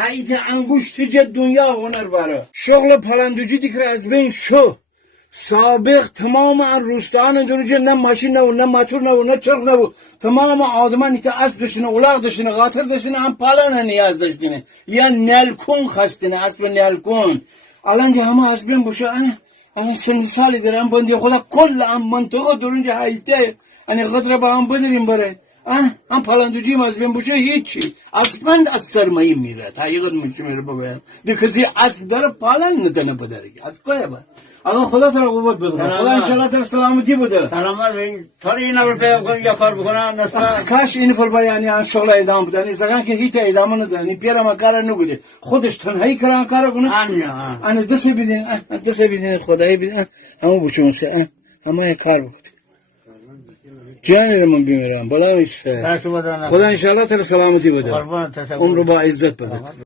حیث انگشت دنیا هنر بره شغل پلندوجی دیگر از بین شو سابق تمام ان روستان درجه نه ماشین نه موتور نه چرخ نه تمام آدمانی که اسب داشتن الاغ داشتن قاطر داشتن هم پلن نیاز داشتن یا نلکون خستن اسب نلکون الان که همه اسبین باشه انا سن سالی دارم بندی خدا کل هم منطقه درونجه حیطه انا قدر با هم بدریم بره هم پلندوجی مزبین باشه هیچی اسبند از سرمایه میره حقیقت میره بگویم دی کسی اسب داره پلن نتنه بداره از کجا با الان خدا تر قوت بده خدا انشالله تر سلامتی بده سلامت بین تا این نبر پیام کنی یا کار بکنم نسبت کاش این فل بیانی انشالله ادامه بده این زمان که هیچ ادامه نده این پیرم کار نگوده خودش تنهایی کار کنه انا دست بدین خدایی بدین همو بچون سه همه کار بکنه جانی رو من بیمیرم بلا ایست خدا انشالله تر سلامتی بده اون رو با عزت بده